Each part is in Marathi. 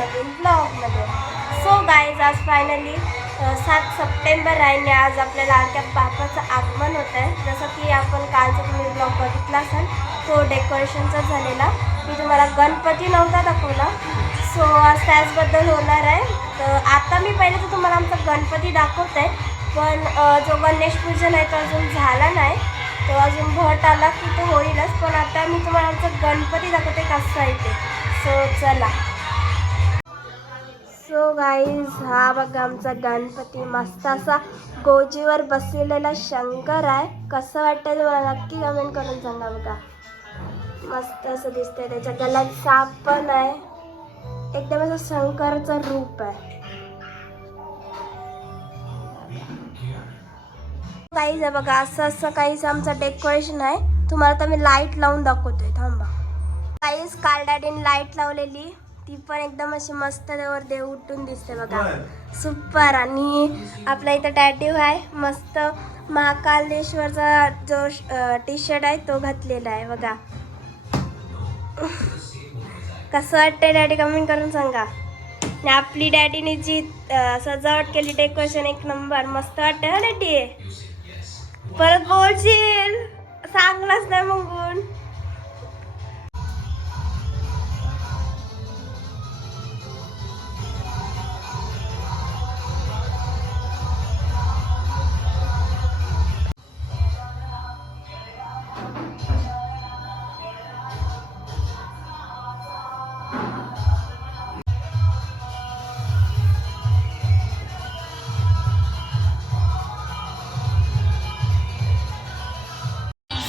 नवीन ब्लॉगमध्ये. सो गाईज, आज फायनली 7 सप्टेंबर आहे आणि आज आपल्या लाडक्या बाप्पाचं आगमन होत आहे. जसं की आपण कालचा तुम्ही ब्लॉग बघितला असाल, तो डेकोरेशनचा झालेला. मी तुम्हाला गणपती नव्हता दाखवला, सो आज त्याचबद्दल होणार आहे. तर आता मी पहिले तर तुम्हाला आमचा गणपती दाखवते, पण जो गणेश पूजन आहे तो अजून झाला नाही. तो अजून भट आला की तो होईलच, पण आता मी तुम्हाला आमचा गणपती दाखवते कसं आहे ते. सो चला. सो गाईज, हा बघा आमचा गणपती मस्त असा गोजीवर बसलेला शंकर आहे. कसं वाटतंय तुम्हाला नक्की कमेंट करून सांगा. बघा मस्त असं दिसतंय, त्याच्या गळ्यात साप पण आहे. एकदम असं शंकरचं रूप आहे. काहीच आहे बघा, असं काहीच आमचं डेकोरेशन आहे. तुम्हाला तर मी लाईट लावून दाखवतोय, थांबा. काहीच काल डॅडीने लाईट लावलेली, ती पण एकदम अशी मस्त त्यावर देव उठून दिसते बघा, सुपर. आणि आपल्या इथं डॅडी आहे, मस्त महाकालेश्वरचा जो टी शर्ट आहे तो घातलेला आहे बघा. कसं वाटतंय डॅडी, कमेंट करून सांगा. आणि आपली डॅडीने जी सजावट केली, डेकोरेशन एक नंबर, मस्त वाटतंय ना डॅडी. परत बोलशील, सांगलाच नाही मगून.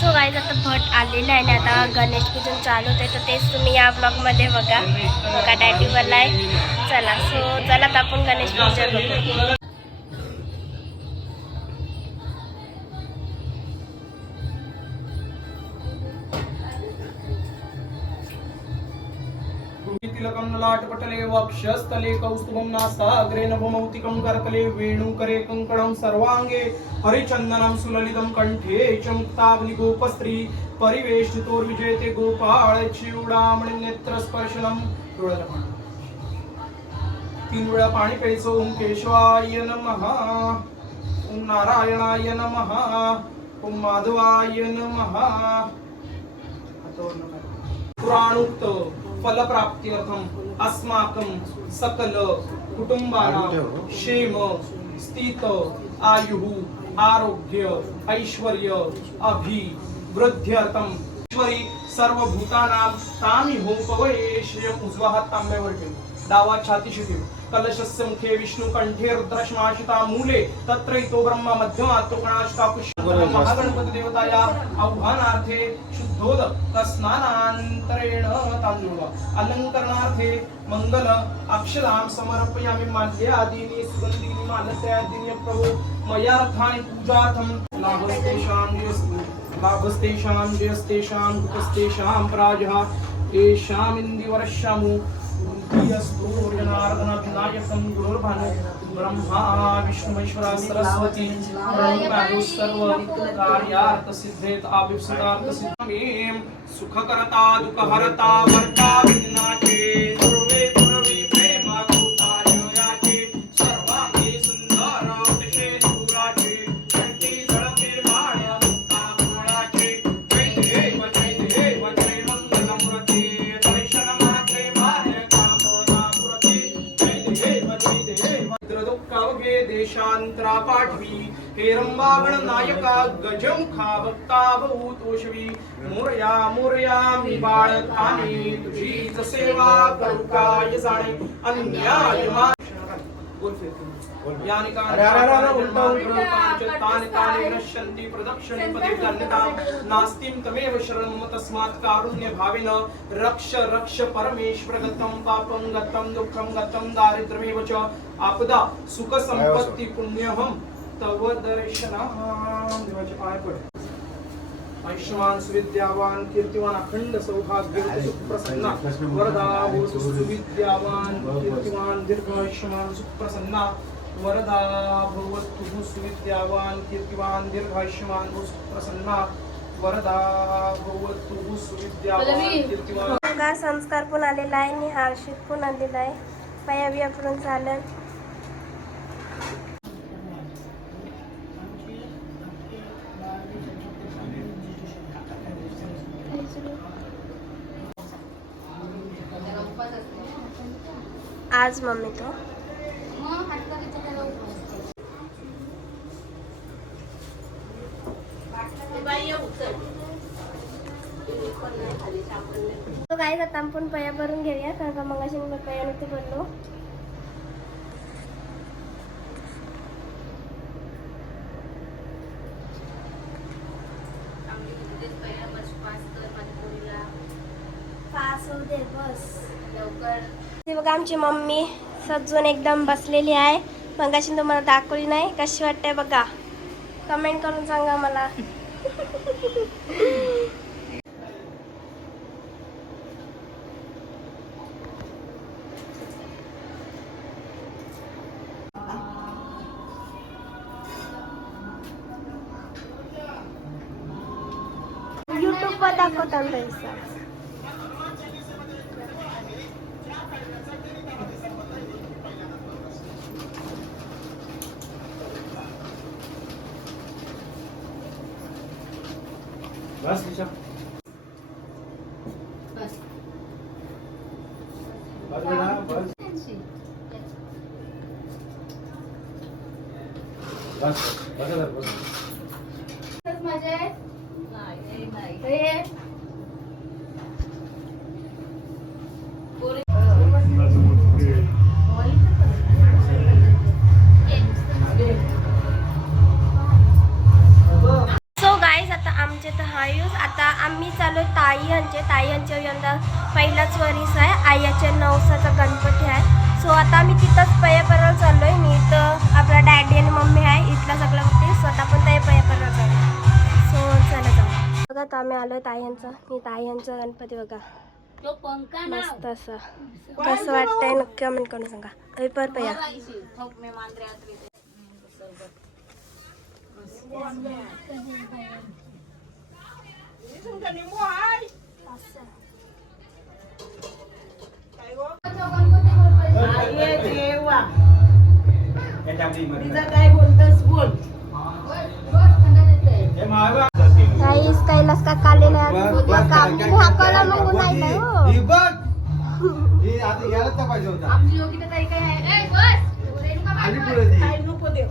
सो गाईज, आता भट आलेला आहे आणि आता गणेश पूजन चालू होते, तर तेच तुम्ही या ब्लॉगमध्ये बघा डॅडीवाला आहे. चला, सो चला तर आपण गणेश पूजन बघू. तिलकं ललाटपटले वक्षस्थले कौस्तुभं नासाग्रे नभमौक्तिकं करतले वेणुकरे कंकणं सर्वांगे हरिचन्दनं सुललितं कंठे च मुक्तावली गोपस्त्री परिवेष्टितोर्विजयते गोपाळ चिवडामणि नेत्रस्पर्शनं. तीन वेळा पाणी प्यायचं. ओम केशवाय नमः, ओम नारायणाय नमः, ओम माधवाय नमः. पुराणोक्त फलप्राप्त्यर्थम अस्माकं सकल कुटुंबानां क्षेम स्थित आयुः आरोग्य ऐश्वर्य अभिवृद्ध्यर्थम ईश्वरी सर्वभूतानां तामी हो पवये श्रियं उजवा हात तांब्यावर ठेव, डावा छातीशी ठेव. कलशस्य मुखे विष्णु कंठे रुद्रश्माशिता मूले तत्रैतो ब्रह्म मध्यमातो गणाष्टाकुष्य महागणपती देवताया आह्वानार्थे शुद्धोदक स्नानांतरेण तांदूळ अलंकरणार्थे मंगल अक्षरां समर्पयामि. माल्यादीनि सुगंधीनि मालत्यादीनि प्रभो मयार्थानि पूजार्थं लाभस्तेषां जयस्तेषां कुतस्तेषां प्राजः येषाम् इन्दिवरश्यामु जनार्दनाभिनायकं गुरुर्भानु ब्रह्मा विष्णुमेश्वरा सरस्वती प्रणमामि सर्व कार्यार्थ सिद्धेत अभिप्सितार्थ सिद्धमें सुखकरता दुःखहरता वर्ता विघ्नाचे सर्वे पुरवी प्रेम गोताय याचे सर्वांगी सुंदर अतिशय दूराचे कंठी झळके बाण मुक्ता गोळाचे. जय देव जय देव जय मंगलमूर्ती दर्शन मात्रे मार्ग देशांतरा पाठवी हेरंबागण नायका गजमुखा भक्ता बहुतोषवी. मोरया मोरया मी बाळकाने तुझीच सेवा करू काय जाणे अन्याय नास्तिं तमेव शरणं तस्मात् कारुण्य भावेन रक्ष रक्ष परमेश्वर. गतं पापं गतं दुःखं गतं दारिद्र्यमेव च आपदा सुख संपत्ति पुण्यहं तव दर्शनां. देवाचे पाय पड. आयुष्यवान सुविद्यावान कीर्तिवान अखंड सौभाग्यवती सुप्रसन्ना वरदा भवतु. सुविद्यावान कीर्तिवान दीर्घायुष्यवान सुप्रसन्ना वरदा भवतु. सुविद्यावान कीर्तिवान दीर्घायुष्यवान सुप्रसन्ना वरदा भवतु. सुविद्यावान कीर्तिवान. संस्कार पण आलेला आहे आणि हर्षित पण आलेला आहे. पया बिया करून झालं. आज मम्मी तो तो काय आता आपण पया भरून घेऊया कारण का मग मी पया नव्हते भरलो. बस लवकर. ते बघा आमची मम्मी सजून एकदम बसलेली आहे. मगाशी तुम्हाला दाखवली नाही. कशी वाटते बघा, कमेंट करून सांगा मला. YouTube वर दाखवतात पैसा. बस दिशा बस बस बेटा बस बस बस बस मजा आहे. नाही सो गाईज आता आमचे तर हायूस आता आम्ही चालू ताईयांचे यंदा पहिलाच वरीस आहे. आयाच्या नवसाचा गणपती आहे. सो आता आम्ही तिथंच पया करायला चाललोय. मी तर आपला डॅडी आणि मम्मी आहे इथला सगळं होते. स्वतः पण ते पया करायला चाललो. सो चला जाऊ. बघा आता आम्ही आलोय ताईयांचा गणपती बघा तो पंखा मस्त असं. कसं वाटतंय नक्की कमेंट करून सांगा. पर पया काय बोलतस बोल. काहीच कैलास का काले नाही हाकाला मग नाही हो. आमची योगिता ताई काय आहे. काय नको देव.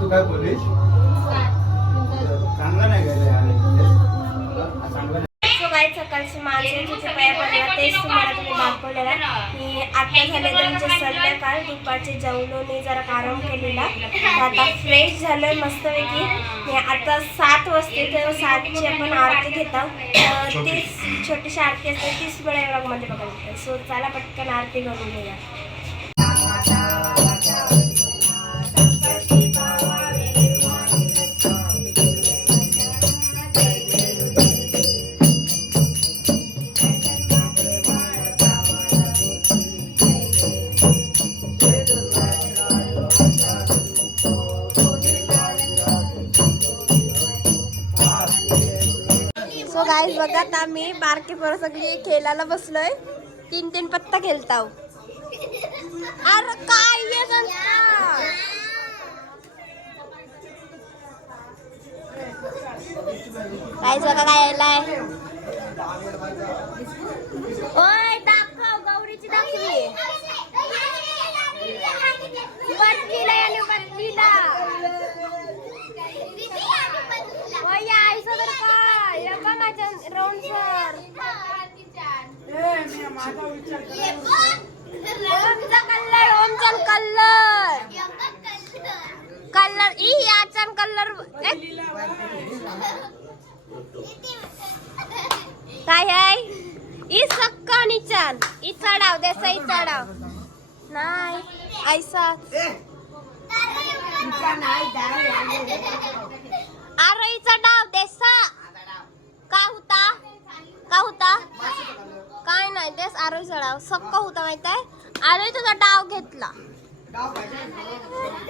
तू काय बोलीस चांगला नाही सकाळची माणसांची जे पया पडला तेच तुम्हाला तुम्ही दाखवलेला. मी आता झाले त्यांचे संध्याकाळ दुपारचे जेवलोनी जरा आराम केलेला. आता फ्रेश झालोय मस्तपैकी. मी आता 7 वाजते तर 7ची आपण आरती घेतो. 30 छोटीशी आरती असते 30 वेळा व्लॉगमध्ये बघायला. सो चला पटकन आरती करून घेऊया. सो गाईज बघा आता मी बारकी पोरं सगळी खेळायला बसलोय. 3 पत्ता खेळताव. अरे काय गाईज बघा काय यायलाय. ओय दाखव गौरीची दाखवी. बदलीला आणि बदलीला ओय आईचं तर काय रबा माझ्या राऊंड सर ओमचा कलर ओमचा कलर ई याचा कलर काय आहे ई सक्का निचान ई चढाव देसा ई चढाव नाही ऐसा अरे इचा डाव देसा का होता काय नाही देस आरोही चढाव सक्का होता माहित आहे. आरोही तुझा डाव घेतला गाव पाहिजे